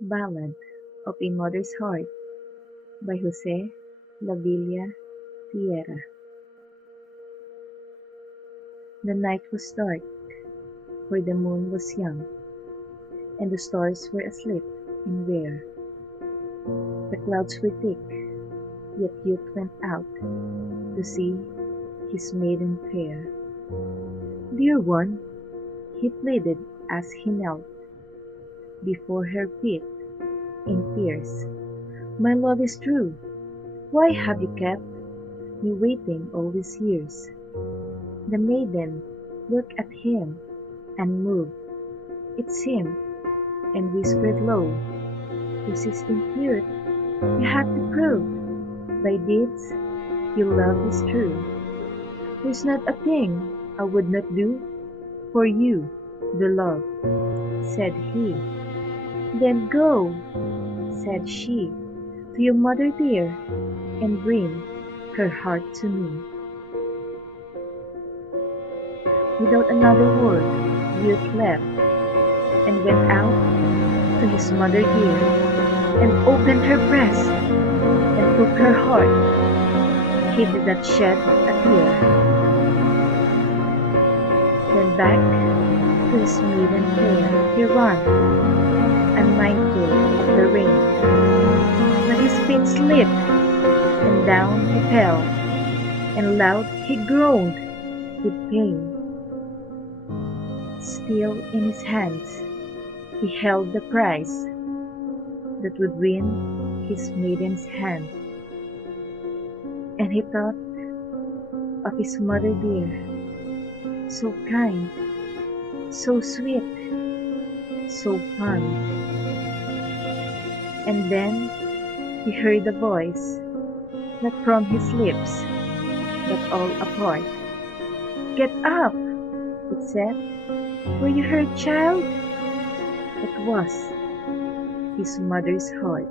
Ballad of a Mother's Heart by Jose Lavilla Tierra. The night was dark, for the moon was young, and the stars were asleep and rare. The clouds were thick, yet youth went out to see his maiden fair. "Dear one," he pleaded as he knelt before her feet in tears, "my love is true. Why have you kept me waiting all these years?" The maiden looked at him unmoved, it seemed, and whispered low, "Persistent youth, you have to prove by deeds your love is true. There's not a thing I would not do for you, beloved," said he. "Then go," said she, "to your mother dear, and bring her heart to me." Without another word, youth left, and went out to his mother dear, and opened her breast, and took her heart. He did not shed a tear. Then back to his maiden fair he ran, unmindful of the rain. But his feet slipped, and down he fell, and loud he groaned with pain. Still in his hands he held the prize that would win his maiden's hand. And he thought of his mother dear, so kind, so sweet, so fond. And then he heard a voice, not from his lips, but all apart. "Get up," it said. "Were you hurt, child?" It was his mother's heart.